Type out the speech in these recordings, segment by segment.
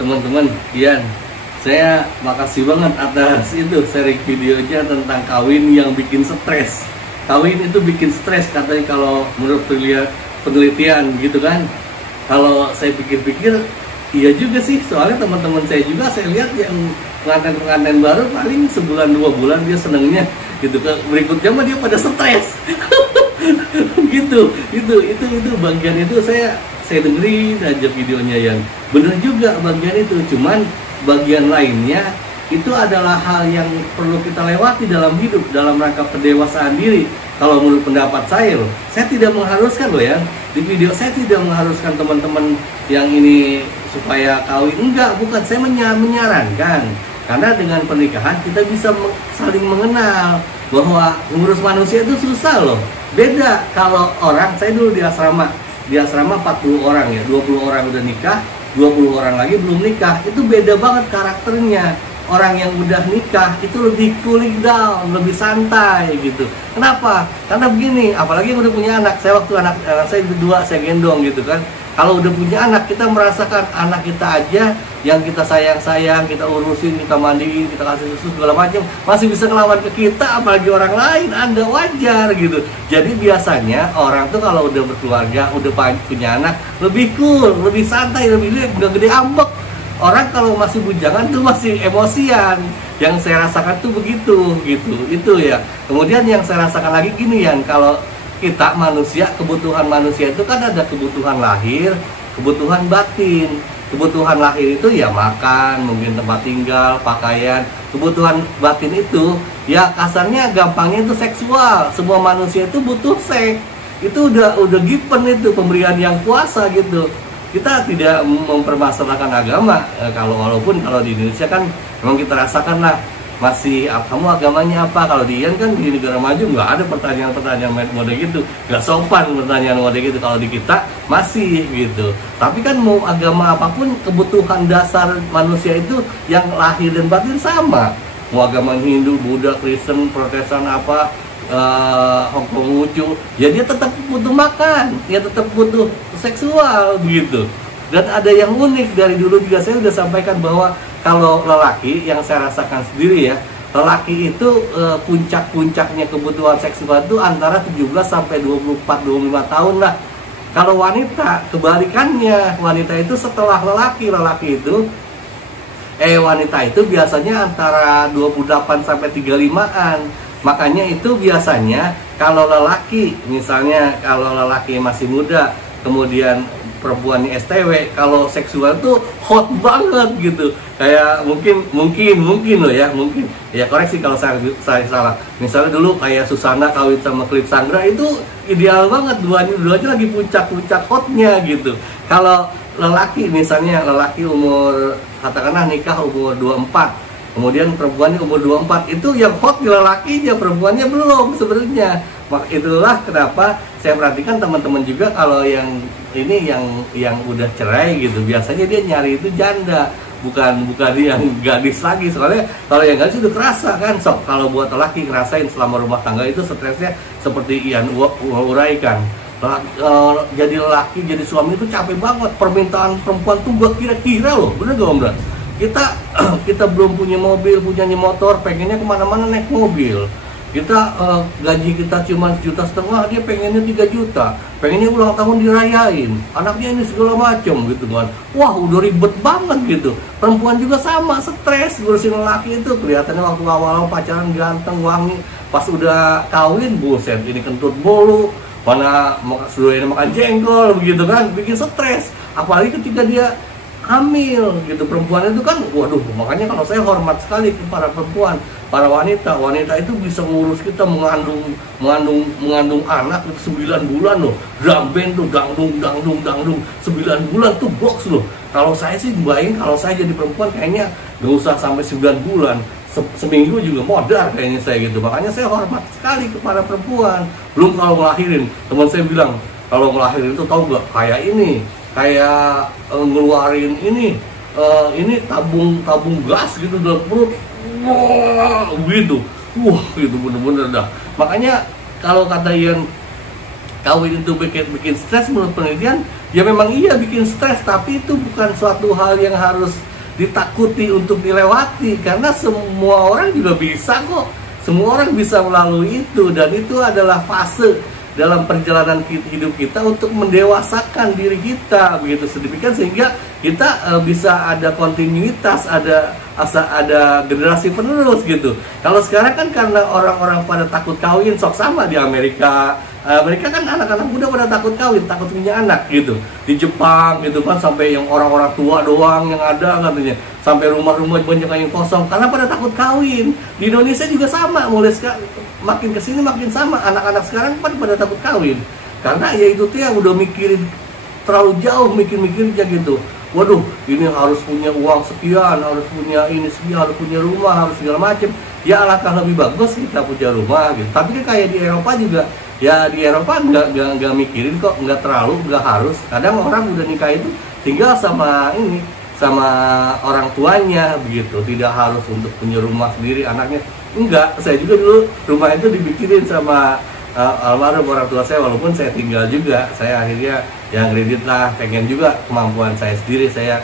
teman-teman, Ian, saya makasih banget atas itu sharing videonya tentang kawin yang bikin stres. Kawin itu bikin stres katanya kalau menurut penelitian gitu kan. Kalau saya pikir-pikir, iya juga sih, soalnya teman-teman saya juga saya lihat yang pengantin baru paling sebulan 2 bulan dia senengnya gitu kan, berikutnya mah dia pada stres. Itu bagian itu saya dengerin aja videonya yang bener juga bagian itu, cuman bagian lainnya itu adalah hal yang perlu kita lewati dalam hidup dalam rangka pendewasaan diri. Kalau menurut pendapat saya loh, saya tidak mengharuskan loh ya, di video saya tidak mengharuskan teman-teman yang ini supaya kawin, enggak, bukan, saya menyarankan, karena dengan pernikahan kita bisa saling mengenal bahwa ngurus manusia itu susah loh. Beda kalau orang, saya dulu di asrama 40 orang ya, 20 orang udah nikah, 20 orang lagi belum nikah, itu beda banget karakternya. Orang yang udah nikah itu lebih cooling down, lebih santai gitu. Kenapa? Karena begini, apalagi yang udah punya anak. Saya waktu anak saya berdua saya gendong gitu kan. Kalau udah punya anak, kita merasakan anak kita aja yang kita sayang-sayang, kita urusin, kita mandiin, kita kasih susu segala macam, masih bisa ngelawan ke kita, apalagi orang lain. Anda wajar gitu. Jadi biasanya orang tuh kalau udah berkeluarga, udah punya anak, lebih cool, lebih santai, lebih nggak gede ambek. Orang kalau masih bujangan tuh masih emosian. Yang saya rasakan tuh begitu gitu. Itu ya. Kemudian yang saya rasakan lagi gini ya, kalau kita manusia, kebutuhan manusia itu kan ada kebutuhan lahir, kebutuhan batin. Kebutuhan lahir itu ya makan, mungkin tempat tinggal, pakaian. Kebutuhan batin itu ya kasarnya gampangnya itu seksual. Semua manusia itu butuh seks. Itu udah given itu, pemberian yang kuasa gitu. Kita tidak mempermasalahkan agama, walaupun kalau di Indonesia kan memang kita rasakan lah masih kamu agamanya apa. Kalau di Ian kan di negara maju nggak ada pertanyaan mode gitu, nggak sopan pertanyaan mode gitu. Kalau di kita masih gitu. Tapi kan mau agama apapun, kebutuhan dasar manusia itu yang lahir dan batin sama. Mau agama Hindu, Buddha, Kristen, Protestan apa, Hongkong Wucu, ya dia tetap butuh makan, dia tetap butuh seksual begitu. Dan ada yang unik, dari dulu juga saya sudah sampaikan bahwa kalau lelaki, yang saya rasakan sendiri ya, lelaki itu puncak-puncaknya kebutuhan seksual itu antara 17 sampai 24-25 tahun lah. Kalau wanita kebalikannya, wanita itu setelah lelaki itu wanita itu biasanya antara 28 sampai 35-an. Makanya itu biasanya kalau lelaki, misalnya kalau lelaki masih muda, kemudian perempuannya STW, kalau seksual tuh hot banget gitu. Kayak mungkin loh ya, mungkin. Ya koreksi kalau saya salah. Misalnya dulu kayak Susana kawin sama Cliff Sandra, itu ideal banget, duanya lagi puncak-puncak hotnya gitu. Kalau lelaki, misalnya lelaki umur, katakanlah nikah umur 24, kemudian perempuannya umur 24, itu yang hot di lelakinya, perempuannya belum sebenarnya. Itulah kenapa saya perhatikan teman-teman juga kalau yang ini yang udah cerai gitu, biasanya dia nyari itu janda, bukan yang gadis lagi. Soalnya kalau yang gadis udah kerasa kan, sok kalau buat lelaki ngerasain selama rumah tangga itu stresnya seperti Ian uraikan. Jadi lelaki, jadi suami itu capek banget. Permintaan perempuan tuh gak kira-kira loh, bener gak Om Bran? Kita belum punya mobil, punya motor, pengennya kemana-mana naik mobil. Kita gaji kita cuma 1,5 juta, dia pengennya 3 juta. Pengennya ulang tahun dirayain, anaknya ini segala macam gitu kan. Wah udah ribet banget gitu. Perempuan juga sama, stres ngurusin lelaki itu. Kelihatannya waktu awal pacaran ganteng, wangi, pas udah kawin buset ini kentut bolu, mana sudah ini makan jengkol begitu kan, bikin stres. Apalagi ketika dia hamil gitu. Perempuan itu kan, waduh, makanya kalau saya hormat sekali kepada perempuan, para wanita itu bisa ngurus kita, mengandung anak itu 9 bulan loh. Drum band tuh dangdung 9 bulan tuh box loh. Kalau saya sih bayangin, kalau saya jadi perempuan kayaknya gak usah sampai 9 bulan, seminggu juga modal kayaknya saya gitu. Makanya saya hormat sekali kepada perempuan. Belum kalau ngelahirin, teman saya bilang kalau ngelahirin itu tahu gak, kayak ini, kayak ngeluarin ini tabung gas gitu dalam perut, wah gitu bener-bener dah. Makanya kalau kata Ian kawin itu bikin stres menurut penelitian, ya memang iya bikin stres, tapi itu bukan suatu hal yang harus ditakuti untuk dilewati, karena semua orang juga bisa kok, semua orang bisa melalui itu, dan itu adalah fase dalam perjalanan hidup kita untuk mendewasakan diri kita, begitu sedemikian sehingga kita bisa ada kontinuitas, ada generasi penerus gitu. Kalau sekarang kan karena orang-orang pada takut kawin, sok sama di Amerika kan anak-anak muda pada takut kawin, takut punya anak gitu. Di Jepang gitu kan sampai yang orang-orang tua doang yang ada katanya, sampai rumah-rumah banyak yang kosong karena pada takut kawin. Di Indonesia juga sama, mulai makin kesini makin sama, anak-anak sekarang pada takut kawin karena ya itu tuh yang udah mikirin terlalu jauh, mikir-mikirnya gitu. Waduh, ini harus punya uang sekian, harus punya ini sekian, harus punya rumah, harus segala macem. Ya alangkah lebih bagus kita punya rumah gitu. Tapi kan kayak di Eropa juga, ya di Eropa nggak mikirin kok, nggak terlalu, nggak harus. Kadang orang udah nikah itu tinggal sama orang tuanya begitu, tidak harus untuk punya rumah sendiri anaknya. Enggak, saya juga dulu rumah itu dibikirin sama almarhum orang tua saya, walaupun saya tinggal juga, saya akhirnya yang kredit lah, pengen juga kemampuan saya sendiri, saya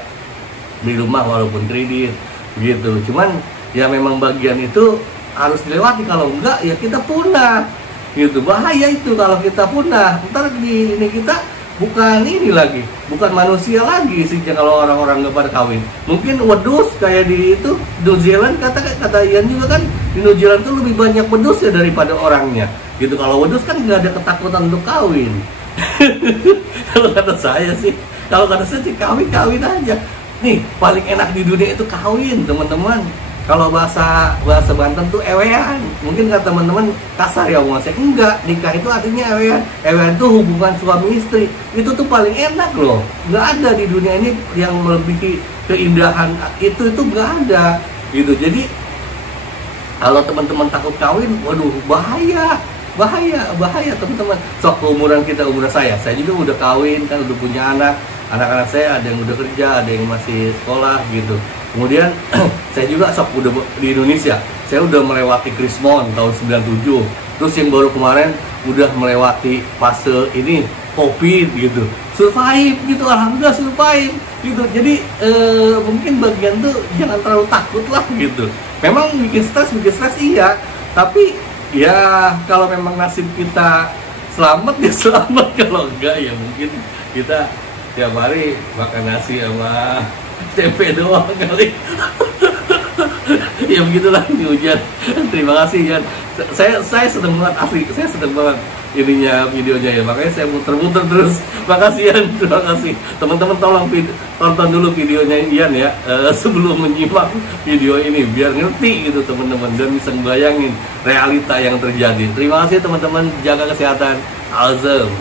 beli rumah walaupun kredit gitu. Cuman ya memang bagian itu harus dilewati, kalau enggak ya kita punah gitu. Bahaya itu kalau kita punah, ntar di ini kita bukan ini lagi, bukan manusia lagi sih kalau orang-orang nggak pada kawin. Mungkin wedus kayak di itu New Zealand, kata Ian juga kan di New Zealand tuh lebih banyak wedus ya daripada orangnya gitu. Kalau wedus kan nggak ada ketakutan untuk kawin. Kalau kata saya sih kawin aja. Nih paling enak di dunia itu kawin, teman-teman. Kalau bahasa Banten tuh ewean. Mungkin kata teman-teman kasar ya ngomong saya. Enggak, nikah itu artinya ewean. Ewean itu hubungan suami istri. Itu tuh paling enak loh. Nggak ada di dunia ini yang melebihi keindahan itu nggak ada gitu. Jadi kalau teman-teman takut kawin, waduh bahaya teman-teman. Sok umuran saya juga udah kawin kan, udah punya anak-anak saya ada yang udah kerja, ada yang masih sekolah gitu. Kemudian saya juga sok udah di Indonesia, saya udah melewati Krismon tahun 97. Terus yang baru kemarin udah melewati fase ini COVID gitu. Survive gitu, alhamdulillah survive gitu. Jadi mungkin bagian tuh jangan terlalu takut lah gitu. Memang bikin stres iya, tapi ya kalau memang nasib kita selamat ya selamat, kalau enggak ya mungkin kita tiap hari makan nasi sama tempe doang kali. Ya begitulah di hujan. Terima kasih Jan. Saya seneng banget, asli saya seneng banget ininya videonya ya, makanya saya muter-muter terus. Makasih Yan, terima kasih teman-teman. Tolong tonton dulu videonya Ian ya sebelum menyimak video ini biar ngerti gitu teman-teman, dan bisa membayangin realita yang terjadi. Terima kasih teman-teman, jaga kesehatan. Awesome.